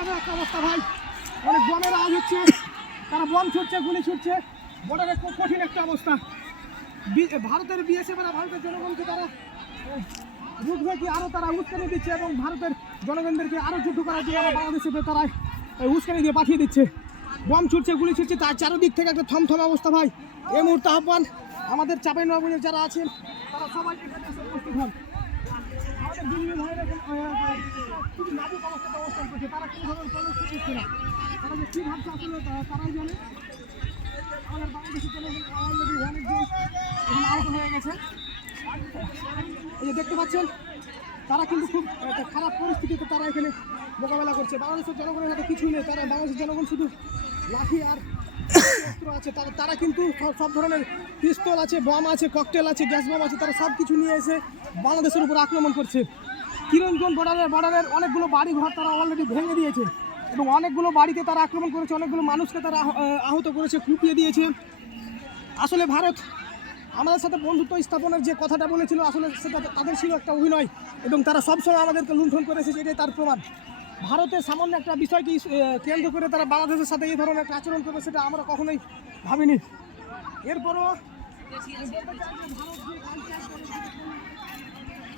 ভয়াবহ একটা অবস্থা ভাই? অনেক বমের আওয়াজ হচ্ছে। তারা বম ছুটছে, গুলি ছুটছে। বর্ডারে কঠিন একটা অবস্থা। ভারতের বিএসএফ ভারতের জনগণকে তারা রুখবে আরও তারা উস্কানি দিচ্ছে এবং ভারতের জনগণদেরকে আরও যুদ্ধ করার জন্য বাংলাদেশে তারা উস্কানি দিয়ে পাঠিয়ে দিচ্ছে। বম ছুটছে, গুলি ছুটছে, তার চারদিক থেকে একটা থমথম অবস্থা ভাই। এই মুহূর্তে আহ্বান, আমাদের চাপাই নবাবের যারা আছেন, তারা সবাই এখানে এসে উপস্থিত হন। আমাদের দিল্লি ভাইরা খুবই নাজুক অবস্থাতে করছে তারা কোনো না? তারা যে কী ভাবছে আসলে তারাই জানে। আমাদের অলরেডি হয়ে গেছে। এই যে দেখতে পাচ্ছেন, তারা কিন্তু খুব খারাপ পরিস্থিতিতে তারা এখানে মোকাবেলা করছে। বাংলাদেশের জনগণের হাতে কিছুই নেই, তারা বাংলাদেশের জনগণ শুধু লাঠি আর অস্ত্র আছে। তারা তারা কিন্তু সব ধরনের পিস্তল আছে, বম আছে, ককটেল আছে, গ্যাস বম আছে, তারা সব কিছু নিয়ে এসে বাংলাদেশের উপর আক্রমণ করছে। কিরণগঞ্জ বর্ডারের বর্ডারের অনেকগুলো বাড়ি ঘর তারা অলরেডি ভেঙে দিয়েছে এবং অনেকগুলো বাড়িতে তারা আক্রমণ করেছে, অনেকগুলো মানুষকে তারা আহত করেছে, কুপিয়ে দিয়েছে। আসলে ভারত আমাদের সাথে বন্ধুত্ব স্থাপনের যে কথাটা বলেছিল, আসলে সেটা তাদের ছিল একটা অভিনয় এবং তারা সবসময় আমাদেরকে লুণ্ঠন করে এসেছে, এটাই তার প্রমাণ। ভারতের সামান্য একটা বিষয়কে কেন্দ্র করে তারা বাংলাদেশের সাথে এই ধরনের একটা আচরণ করবে সেটা আমরা কখনোই ভাবিনি। এরপরও